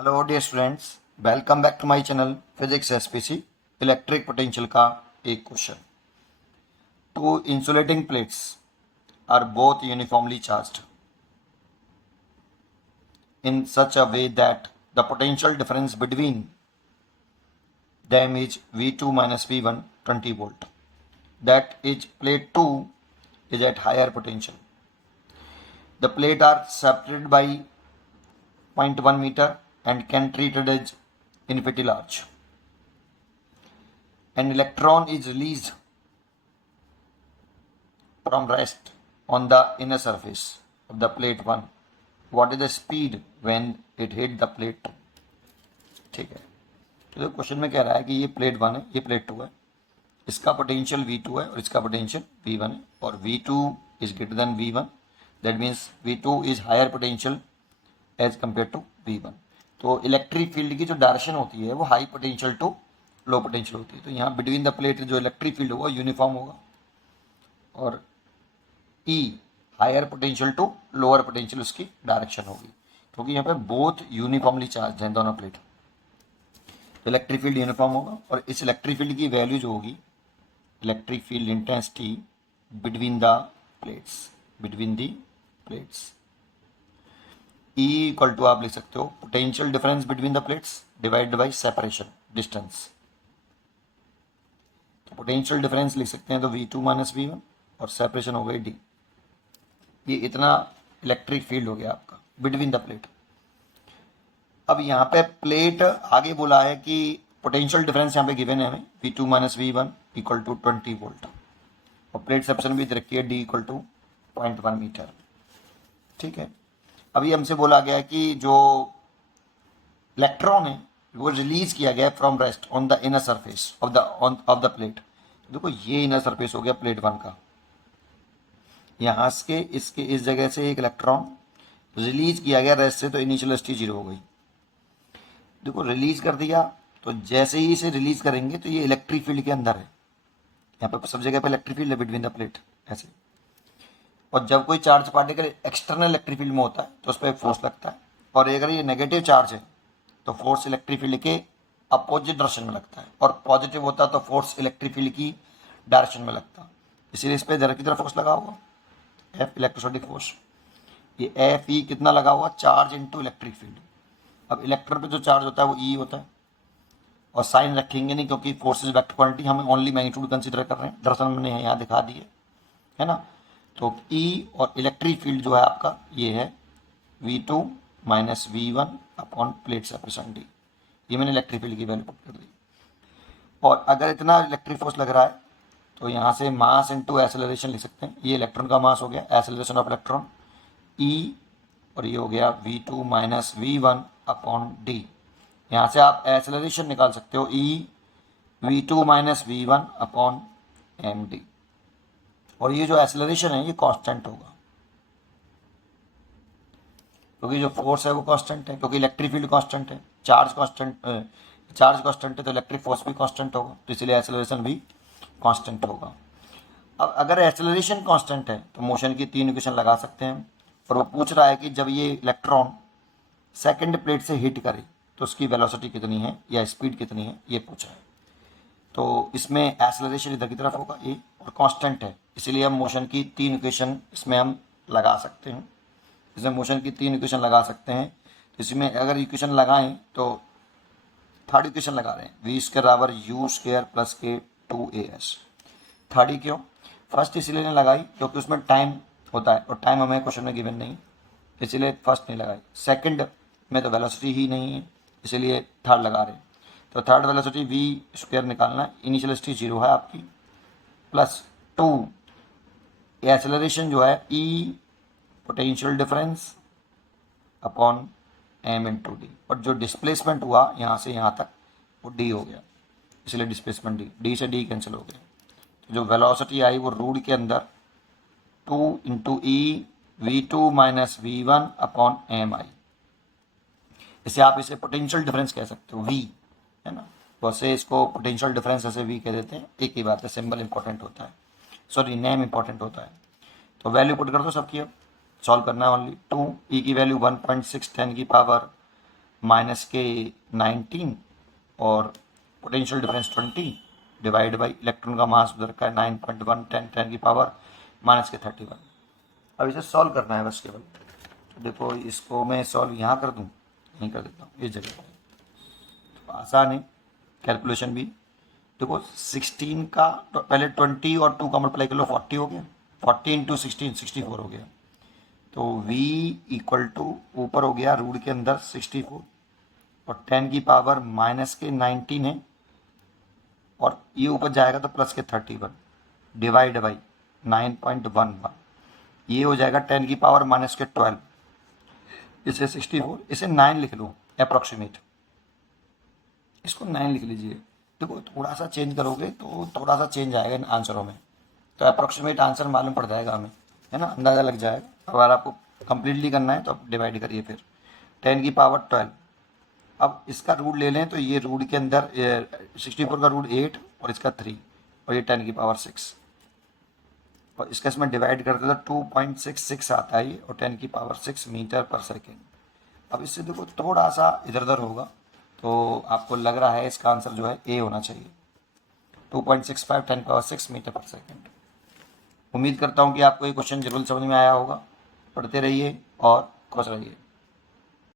Hello dear students, welcome back to my channel physics SPC. Electric potential का एक question. Two insulating plates are both uniformly charged in such a way that the potential difference between them is V2 minus V1 20 volt. That is plate 2 is at higher potential. The plate are separated by 0.1 meter and can treated as infinity large. An electron is released from rest on the inner surface of the plate 1. What is the speed when it hit the plate 2? ठीक है, तो question में कह रहा है कि ये plate 1 है, ये प्लेट 2 है, इसका पोटेंशियल V2 है और इसका पोटेंशियल V1 है और V2 is greater than V1, that means V2 is higher potential as compare to V1। तो इलेक्ट्रिक फील्ड की जो डायरेक्शन होती है वो high potential to low potential होती है। तो यहाँ बिटवीन द प्लेट जो इलेक्ट्रिक फील्ड होगा यूनिफॉर्म होगा और E higher potential to lower potential उसकी डायरेक्शन होगी, क्योंकि यहाँ पे बोथ यूनिफॉर्मली चार्ज हैं दोनों प्लेट। तो इलेक्ट्रिक फील्ड यूनिफॉर्म होगा और इस इलेक्ट्रिक फील्ड की वैल्यू जो होगी, electric field intensity between the plates, E equal to आप लिख सकते हो potential difference between the plates divided by separation distance. तो पोटेंशियल डिफरेंस लिख सकते हैं तो V2 माइनस V1 और सेपरेशन हो गई D। ये इतना इलेक्ट्रिक फील्ड हो गया आपका बिटवीन द प्लेट। अब यहाँ पे प्लेट आगे बोला है कि पोटेंशियल डिफरेंस यहाँ पे गिवन है हमें V2 minus V1 equal to 20 volt और प्लेट सेपरेशन भी रखी है D इक्वल टू 0.1 मीटर। ठीक है, अभी हमसे बोला गया है कि जो इलेक्ट्रॉन है वो रिलीज किया गया from rest on the inner surface of the plate. देखो ये इनर सरफेस हो गया प्लेट 1 का, यहाँ से इसके इस जगह से एक इलेक्ट्रॉन रिलीज किया गया रेस्ट से, तो इनिशियल वेलोसिटी 0 हो गई। देखो रिलीज कर दिया तो जैसे ही इसे रिलीज करेंगे तो ये इलेक्ट्रिक फील्ड के अंदर है, यहाँ पे सब जगह पे इलेक्ट्रिक फील्ड है बिटवीन द प्लेट ऐसे। और जब कोई charge particle external electric field में होता है तो उस पर फोर्स लगता है, और अगर ये नेगेटिव चार्ज है तो फोर्स इलेक्ट्रिक फील्ड के अपोजिट डायरेक्शन में लगता है, और पॉजिटिव होता है तो फोर्स इलेक्ट्रिक फील्ड की डायरेक्शन में लगता है। इसीलिए इस पर इधर की तरफ फोर्स लगा हुआ F इलेक्ट्रोस्टैटिक फोर्स, ये F E कितना लगा हुआ, चार्ज इनटू इलेक्ट्रिक फील्ड। अब इलेक्ट्रॉन पे जो चार्ज होता है वो E होता है, और साइन रखेंगे नहीं क्योंकि फोर्सेज वेक्टर क्वांटिटी हम ओनली मैग्नीट्यूड कंसीडर कर रहे हैं, दरअसल हमने यहाँ दिखा दिए है ना। तो E और इलेक्ट्रिक फील्ड जो है आपका ये है V2 minus V1 upon plate separation D। ये मैंने इलेक्ट्रिक फील्ड की वैल्यू पुट कर दी। और अगर इतना इलेक्ट्रिक फोर्स लग रहा है तो यहाँ से मास इनटू एक्सेलरेशन लिख सकते हैं। ये इलेक्ट्रॉन का मास हो गया, एक्सेलरेशन ऑफ इलेक्ट्रॉन E, और ये हो गया V2 minus V1 upon D। यहाँ से आप एक्सेलरेशन निकाल सकते हो E V2 minus V1 upon md, और ये जो एक्सेलरेशन है ये कांस्टेंट होगा क्योंकि जो फोर्स है वो कांस्टेंट है, क्योंकि इलेक्ट्रिक फील्ड कांस्टेंट है, चार्ज कांस्टेंट है तो इलेक्ट्रिक फोर्स भी कांस्टेंट होगा, तो इसलिए एक्सेलरेशन भी कांस्टेंट होगा। अब अगर एक्सेलरेशन कांस्टेंट है तो मोशन की 3 इक्वेशन लगा सकते हैं, और वो पूछ रहा है कि जब ये इलेक्ट्रॉन सेकंड प्लेट से हिट करे तो उसकी वेलोसिटी कितनी है या स्पीड कितनी है, ये पूछा है। तो इसमें एक्सेलरेशन इधर की तरफ होगा ए, और कांस्टेंट है इसीलिए हम मोशन की 3 इक्वेशन इसमें हम लगा सकते हैं। इसमें मोशन की 3 इक्वेशन लगा सकते हैं, तो इसमें अगर इक्वेशन लगाएं तो थर्ड इक्वेशन लगा रहे हैं V² बराबर U² प्लस के 2AS। थर्ड ही क्यों, फर्स्ट इसीलिए नहीं लगाई क्योंकि उसमें टाइम होता है और टाइम हमें क्वेश्चन में गिवन नहीं, इसलिए फर्स्ट नहीं लगाई। सेकंड में तो वेलोसिटी ही नहीं है इसलिए थर्ड लगा रहे हैं। तो थर्ड वेलोसिटी V² निकालना है, इनिशियल वेलोसिटी 0 है आपकी, प्लस 2 एक्सेलरेशन जो है E potential difference upon m into D, और जो डिस्प्लेसमेंट हुआ यहाँ से यहाँ तक वो d हो गया, इसलिए डिस्प्लेसमेंट d से d कैंसिल हो गया। तो जो वेलोसिटी आई वो रूट के अंदर 2 into E V2 minus V1 upon M I. इसे आप इसे पोटेंशियल डिफरेंस कह सकते हो, V है ना, वैसे इसको पोटेंशियल डिफरेंस ऐसे V कह देते हैं, एक ही बात है, सिंबल इंपॉर्टेंट होता है, सॉरी नेम इंपॉर्टेंट होता है। तो वैल्यू पुट कर दो सबकी, अब सॉल्व करना है ओनली। 2 E की वैल्यू 1.6 10 की पावर माइनस के 19 और potential difference 20 divide by electron का मास उधर का 9.1 10 की पावर माइनस के 31। अब इसे सॉल्व करना है बस केवल। तो देखो इसको मैं सॉल्व यहाँ कर दूँ, यहीं कर देता हूँ इस जगह पर, तो आसान है कैलकुलेशन भी। देखो 16 का तो पहले 20 और 2 का मल्टीप्लाई कर लो, 40 हो गया, 40 इंटू 16 64 हो गया। तो v इक्वल टू ऊपर हो गया रूट के अंदर 64 और 10 की पावर माइनस के 19 है और ये ऊपर जाएगा तो प्लस के 31 डिवाइड बाई 9.11, ये हो जाएगा 10 की पावर माइनस के 12, इसे 64, इसे 9 लिख लो अप्रॉक्सीमेट, इसको 9 लिख लीजिए। देखो थोड़ा सा चेंज करोगे तो थोड़ा सा चेंज आएगा इन आंसरों में, तो अप्रॉक्सीमेट आंसर मालूम पड़ जाएगा हमें, है ना, अंदाज़ा लग जाएगा। अगर आपको कंप्लीटली करना है तो आप डिवाइड करिए फिर 10 की पावर 12। अब इसका रूट ले लें तो ये रूट के अंदर 64 का रूट 8 और इसका 3 और ये 10 की पावर 6 और इसका इसमें डिवाइड करते तो 2.66 आता है ये और 10 की पावर 6 मीटर पर सेकेंड। अब इससे देखो थोड़ा सा इधर उधर होगा तो आपको लग रहा है इसका आंसर जो है ए होना चाहिए, 2.65 10 पावर 6 मीटर पर सेकेंड। उम्मीद करता हूँ कि आपको ये क्वेश्चन जरूर समझ में आया होगा। पढ़ते रहिए और खुश रहिए।